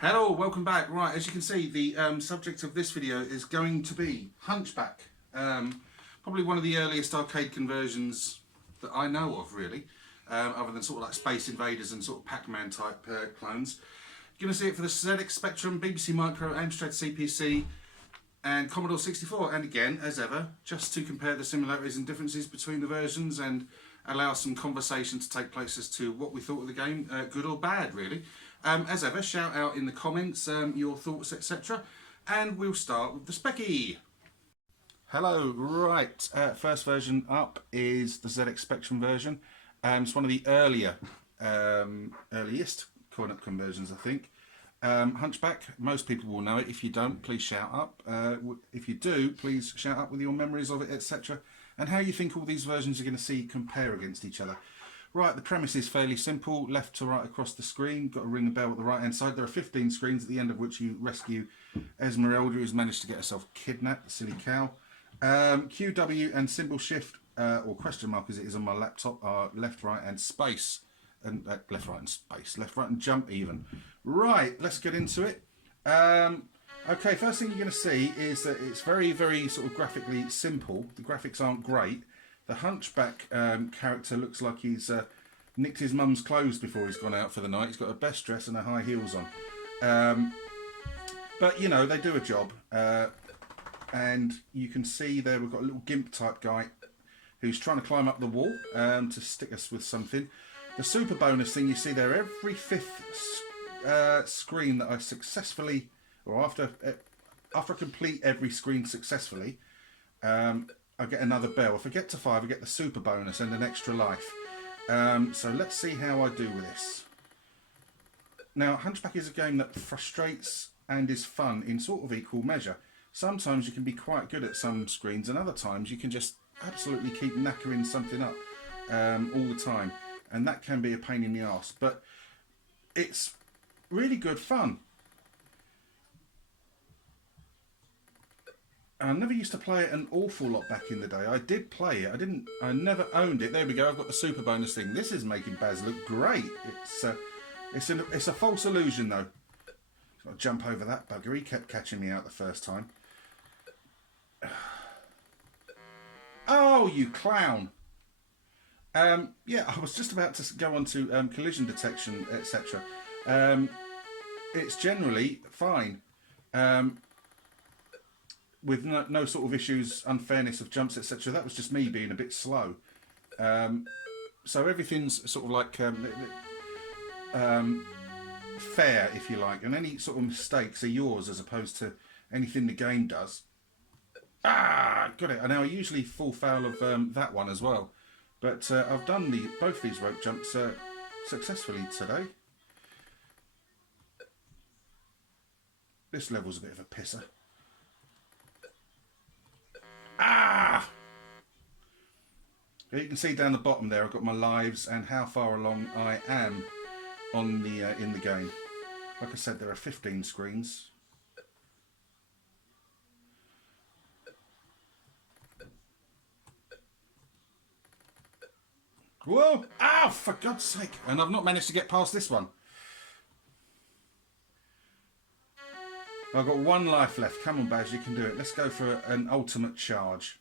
Hello, welcome back. Right, as you can see, the subject of this video is going to be Hunchback. Probably one of the earliest arcade conversions that I know of, really, other than sort of like Space Invaders and sort of Pac-Man type clones. You're going to see it for the ZX Spectrum, BBC Micro, Amstrad CPC, and Commodore 64. And again, as ever, just to compare the similarities and differences between the versions and allow some conversation to take place as to what we thought of the game, good or bad, really. As ever, shout out in the comments your thoughts, etc. And we'll start with the Specky. Hello, right. First version up is the ZX Spectrum version. It's one of the earliest coin-op conversions, I think. Hunchback, most people will know it. If you don't, please shout up. If you do, please shout up with your memories of it, etc. And how you think all these versions are going to see compare against each other. Right, the premise is fairly simple. Left to right across the screen. Got to ring the bell at the right hand side. There are 15 screens at the end of which you rescue Esmeralda, who's managed to get herself kidnapped, the silly cow. QW and symbol shift, or question mark as it is on my laptop, are left, right and space. And left, right and space. Left, right and jump even. Right, let's get into it. Okay, first thing you're going to see is that it's very, very sort of graphically simple. The graphics aren't great. The Hunchback character looks like he's nicked his mum's clothes before he's gone out for the night. He's got a best dress and a high heels on. But, you know, they do a job. And you can see there we've got a little gimp type guy who's trying to climb up the wall to stick us with something. The super bonus thing you see there, every fifth screen that I successfully, or after I complete every screen successfully, I get another bell. If I get to 5, I get the super bonus and an extra life. So let's see how I do with this. Now, Hunchback is a game that frustrates and is fun in sort of equal measure. Sometimes you can be quite good at some screens, and other times you can just absolutely keep knackering something up all the time. And that can be a pain in the arse. But it's really good fun. I never used to play it an awful lot back in the day. I did play it. I never owned it. There we go. I've got the super bonus thing. This is making Baz look great. It's a false illusion though. Got to jump over that bugger. He kept catching me out the first time. Oh, you clown! Yeah, I was just about to go on to collision detection, etc. It's generally fine. With no sort of issues, unfairness of jumps, etc. That was just me being a bit slow. So everything's sort of like fair, if you like, and any sort of mistakes are yours as opposed to anything the game does. Ah, got it. And now I usually fall foul of that one as well, but I've done both these rope jumps successfully today. This level's a bit of a pisser. Ah! You can see down the bottom there I've got my lives and how far along I am on the in the game. Like I said, there are 15 screens. Whoa! Ow! For God's sake! And I've not managed to get past this one. I've got 1 life left. Come on, Baz, you can do it. Let's go for an ultimate charge.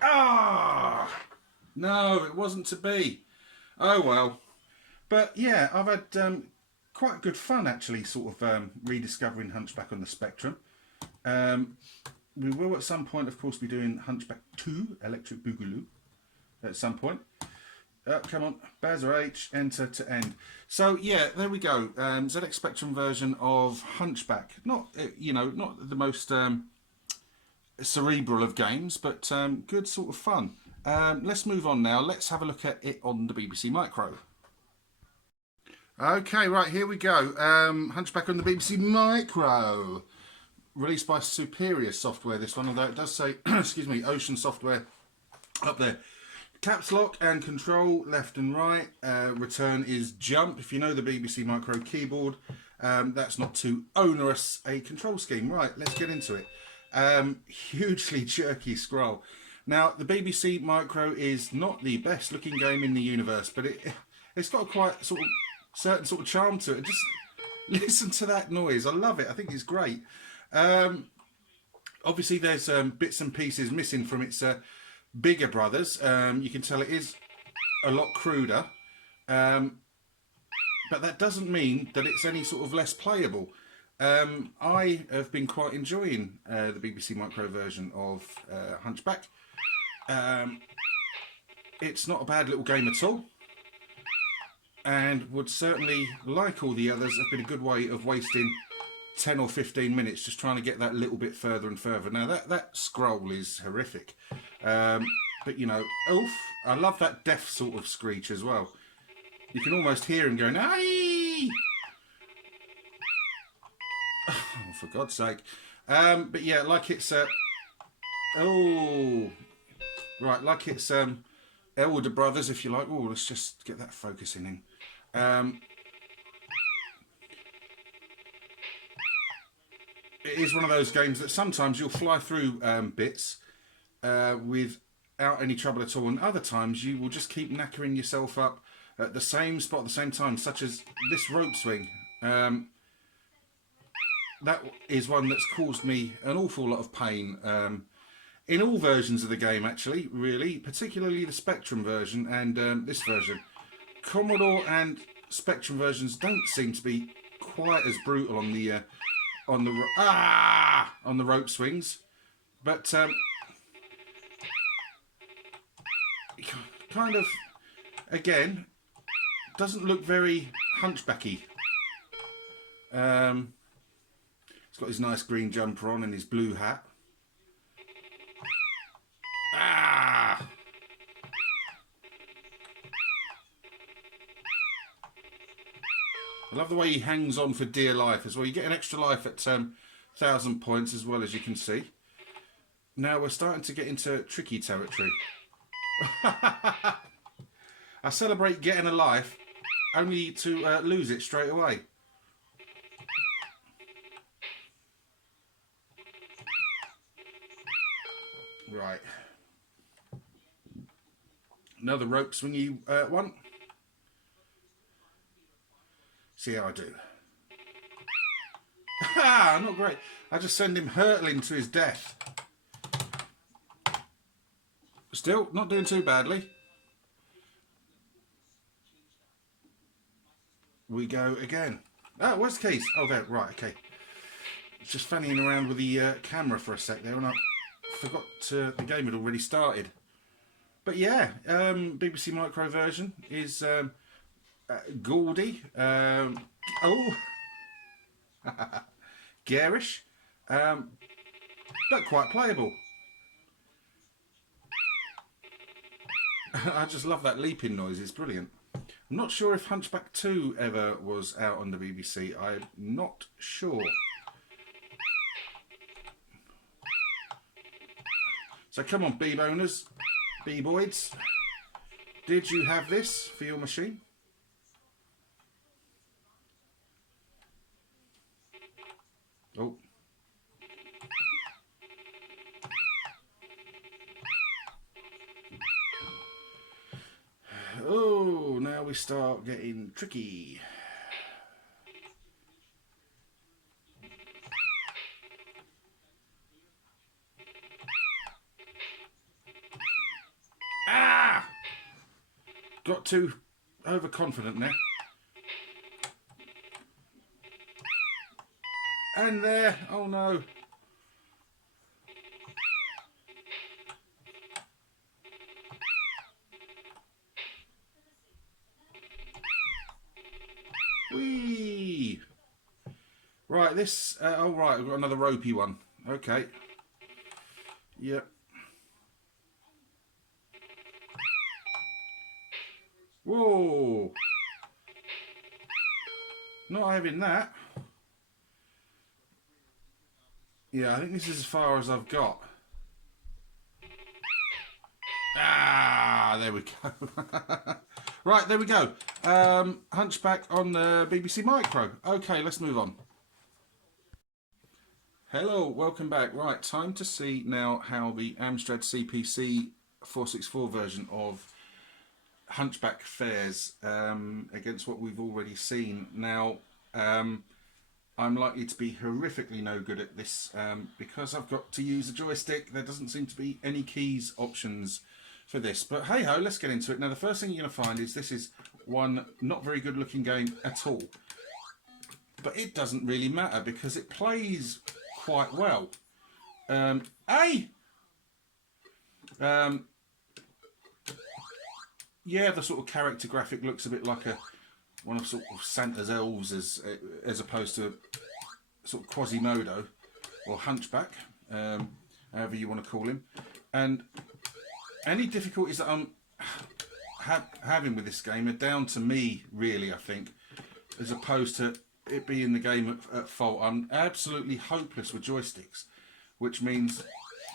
Ah! No, it wasn't to be. Oh well. But yeah, I've had quite good fun actually, sort of rediscovering Hunchback on the Spectrum. We will at some point, of course, be doing Hunchback 2, Electric Boogaloo. At some point. Come on, Baz or H, enter to end. So yeah, there we go. ZX Spectrum version of Hunchback. Not not the most cerebral of games, but good sort of fun. Let's move on now. Let's have a look at it on the BBC Micro. Okay, right, here we go. Hunchback on the BBC Micro. Released by Superior Software, this one, although it does say, excuse me, Ocean Software up there. Caps lock and control, left and right. Return is jump. If you know the BBC Micro keyboard, that's not too onerous a control scheme. Right, let's get into it. Hugely jerky scroll. Now, the BBC Micro is not the best looking game in the universe, but it's got a quite sort of certain sort of charm to it. Just listen to that noise. I love it. I think it's great. Obviously, there's bits and pieces missing from its bigger brothers. You can tell it is a lot cruder. But that doesn't mean that it's any sort of less playable. I have been quite enjoying the BBC Micro version of Hunchback. It's not a bad little game at all, and would certainly, like all the others, have been a good way of wasting 10 or 15 minutes just trying to get that little bit further and further. Now that scroll is horrific, but you know, oof, I love that death sort of screech as well. You can almost hear him going, "Aye!" Oh, for God's sake. But yeah, like it's oh, right, like it's elder brothers, if you like. Oh, let's just get that focusing in. It is one of those games that sometimes you'll fly through bits without any trouble at all, and other times you will just keep knackering yourself up at the same spot at the same time, such as this rope swing. That is one that's caused me an awful lot of pain in all versions of the game, actually, really, particularly the Spectrum version and this version. Commodore and Spectrum versions don't seem to be quite as brutal on the rope swings, but kind of again doesn't look very Hunchbacky. He's got his nice green jumper on and his blue hat. I love the way he hangs on for dear life as well. You get an extra life at 1,000 points as well, as you can see. Now we're starting to get into tricky territory. I celebrate getting a life only to lose it straight away. Right. Another rope swingy one. See how I do. Ha! Not great. I just send him hurtling to his death. Still, not doing too badly. We go again. Oh, where's the keys? Oh, there. Right, okay. Just fanning around with the camera for a sec there, and I forgot the game had already started. But yeah, BBC Micro version is gaudy. Garish, but quite playable. I just love that leaping noise, it's brilliant. I'm not sure if Hunchback 2 ever was out on the BBC, I'm not sure. So come on, Beeb owners, Beeboids, did you have this for your machine? Oh. Oh, now we start getting tricky. Ah! Got too overconfident there. And there, oh no. Whee! Right, this, oh right, we've got another ropey one. Okay. Yep. Whoa! Not having that. Yeah, I think this is as far as I've got. Ah, there we go. Right, there we go. Hunchback on the BBC Micro. Okay, let's move on. Hello, welcome back. Right, time to see now how the Amstrad CPC 464 version of Hunchback fares against what we've already seen. Now, I'm likely to be horrifically no good at this because I've got to use a joystick. There doesn't seem to be any keys options for this. But hey ho, let's get into it. Now, the first thing you're going to find is this is one not very good looking game at all. But it doesn't really matter because it plays quite well. Yeah, the sort of character graphic looks a bit like one of sort of Santa's elves as opposed to sort of Quasimodo or Hunchback, however you want to call him. And any difficulties that I'm having with this game are down to me, really, I think, as opposed to it being the game at fault. I'm absolutely hopeless with joysticks, which means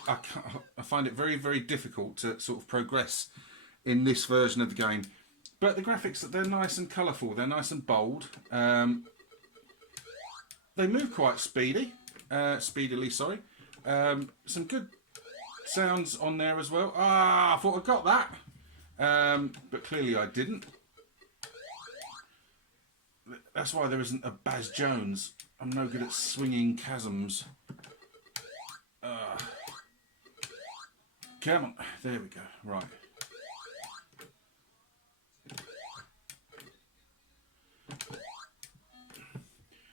I find it very, very difficult to sort of progress in this version of the game. But the graphics, they're nice and colourful, they're nice and bold. They move quite speedily, sorry. Some good sounds on there as well. I thought I got that, but clearly I didn't. That's why there isn't a Baz Jones. I'm no good at swinging chasms. Come on, there we go. Right.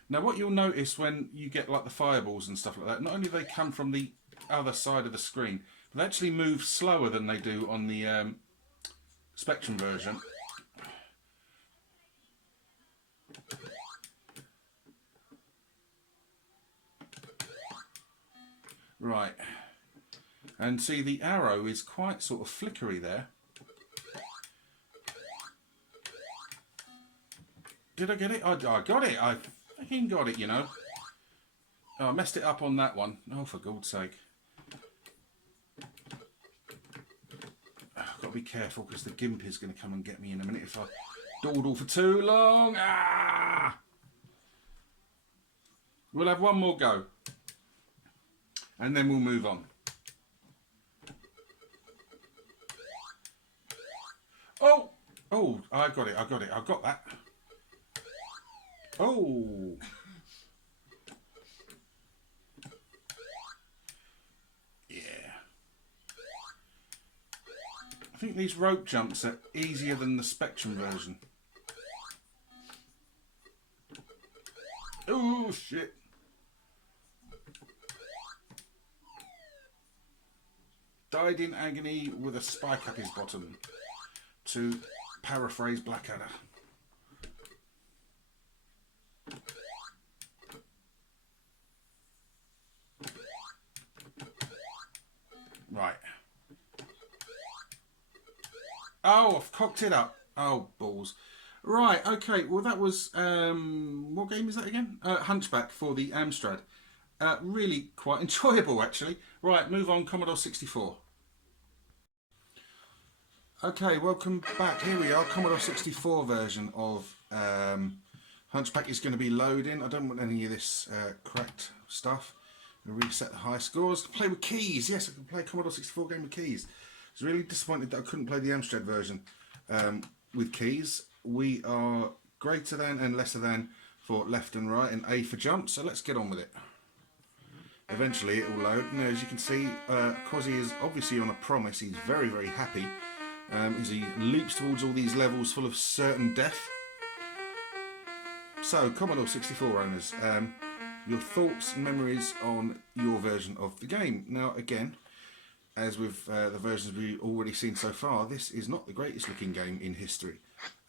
Now what you'll notice when you get like the fireballs and stuff like that, not only do they come from the other side of the screen, but they actually move slower than they do on the Spectrum version. Right. And see, the arrow is quite sort of flickery there. Did I get it? I got it. I fucking got it, you know. Oh, I messed it up on that one. Oh, for God's sake. I've got to be careful because the gimp is going to come and get me in a minute if I dawdle for too long. We'll have one more go. And then we'll move on. Oh, I got it. I got that. Oh. Yeah. I think these rope jumps are easier than the Spectrum version. Oh, shit. Died in agony with a spike up his bottom, to paraphrase Blackadder. Right. Oh, I've cocked it up. Oh, balls. Right, okay, well that was, what game is that again? Hunchback for the Amstrad. Really quite enjoyable, actually. Right, move on, Commodore 64. Okay, welcome back. Here we are, Commodore 64 version of Hunchback is going to be loading. I don't want any of this cracked stuff. Reset the high scores. Play with keys. Yes, I can play a Commodore 64 game with keys. I was really disappointed that I couldn't play the Amstrad version with keys. We are greater than and lesser than for left and right, and A for jump. So let's get on with it. Eventually it will load. And as you can see, Quasi is obviously on a promise. He's very, very happy as he leaps towards all these levels full of certain death. So, Commodore 64 owners, your thoughts and memories on your version of the game. Now, again, as with the versions we've already seen so far, this is not the greatest looking game in history.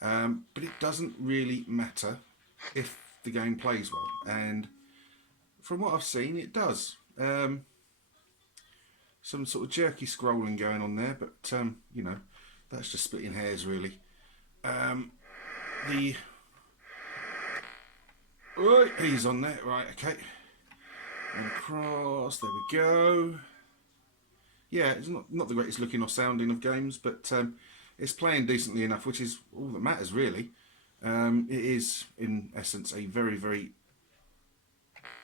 But it doesn't really matter if the game plays well. And from what I've seen, it does. Some sort of jerky scrolling going on there, but, you know, that's just splitting hairs, really. He's on there, right, okay. And across, there we go. Yeah, it's not the greatest looking or sounding of games, but it's playing decently enough, which is all that matters, really. It is, in essence, a very, very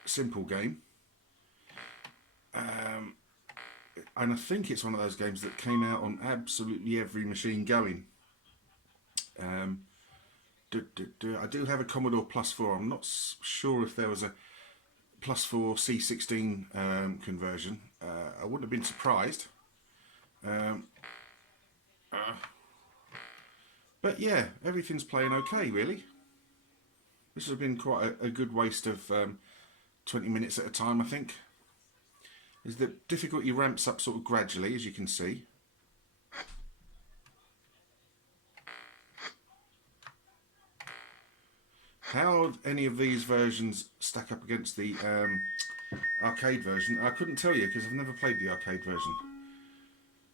simple game. And I think it's one of those games that came out on absolutely every machine going. I do have a Commodore Plus 4. I'm not sure if there was a Plus 4 C16 conversion. I wouldn't have been surprised. But yeah, everything's playing okay, really. This has been quite a good waste of 20 minutes at a time, I think. As the difficulty ramps up sort of gradually, as you can see. How any of these versions stack up against the arcade version, I couldn't tell you because I've never played the arcade version.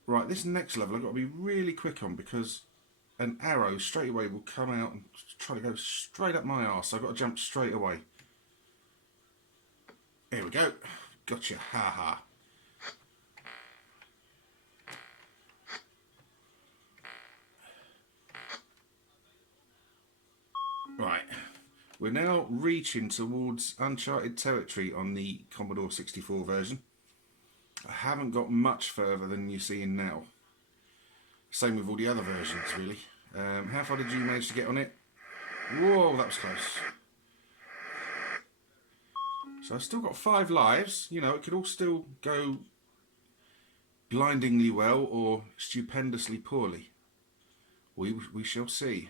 Right, this next level I've got to be really quick on because an arrow straight away will come out and try to go straight up my arse. So I've got to jump straight away. Here we go. Gotcha. Ha ha. Right. We're now reaching towards uncharted territory on the Commodore 64 version. I haven't got much further than you're seeing now. Same with all the other versions, really. How far did you manage to get on it? Whoa, that was close. So I've still got 5 lives. You know, it could all still go blindingly well or stupendously poorly. We shall see.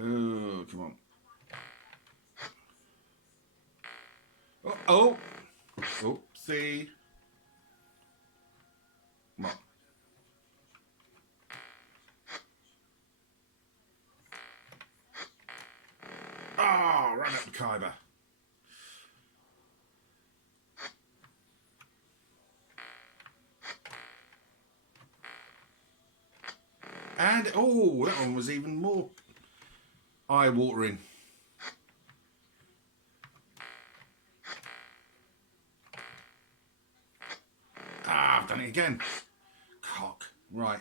Oh, come on. Oh! Oopsie. Come on. Ah, run up the Kyber. And, oh, that one was even more eye-watering. Ah, I've done it again. Cock. Right.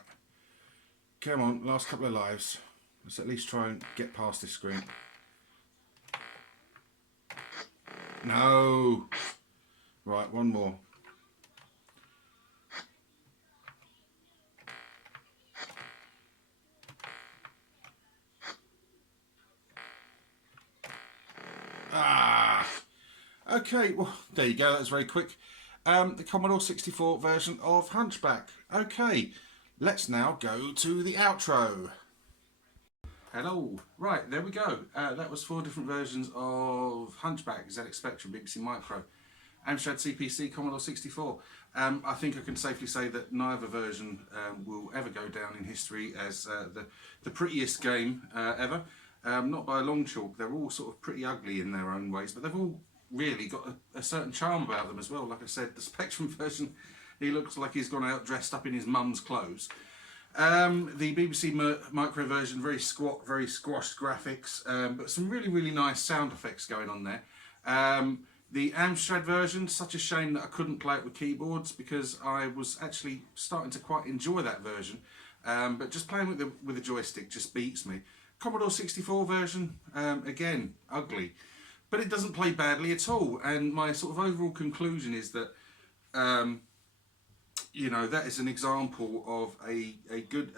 Come on, last couple of lives. Let's at least try and get past this screen. No. Right, one more. Ah. Okay, well, there you go. That was very quick. The Commodore 64 version of Hunchback. Okay, let's now go to the outro. Hello. Right, there we go. That was 4 different versions of Hunchback, ZX Spectrum, BBC Micro, Amstrad CPC, Commodore 64. I think I can safely say that neither version will ever go down in history as the prettiest game ever. Not by a long chalk. They're all sort of pretty ugly in their own ways, but they've all really got a certain charm about them as well. Like I said, the Spectrum version, he looks like he's gone out dressed up in his mum's clothes. The BBC Micro version, very squat, very squashed graphics, but some really, really nice sound effects going on there. The Amstrad version, such a shame that I couldn't play it with keyboards because I was actually starting to quite enjoy that version. But just playing with the joystick just beats me. Commodore 64 version, again, ugly. But it doesn't play badly at all. And my sort of overall conclusion is that, you know, that is an example of a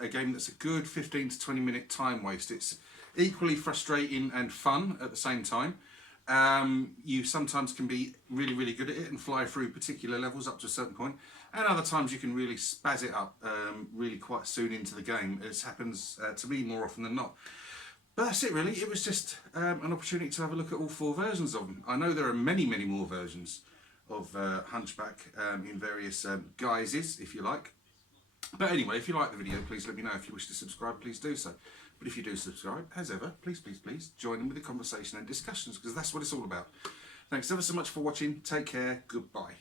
game that's a good 15 to 20 minute time waste. It's equally frustrating and fun at the same time. You sometimes can be really, really good at it and fly through particular levels up to a certain point, and other times you can really spaz it up really quite soon into the game. It happens to me more often than not. But that's it really. It was just an opportunity to have a look at all 4 versions of them. I know there are many, many more versions of Hunchback in various guises, if you like. But anyway, if you like the video, please let me know. If you wish to subscribe, please do so. But if you do subscribe, as ever, please, please, please join in with the conversation and discussions, because that's what it's all about. Thanks ever so much for watching. Take care. Goodbye.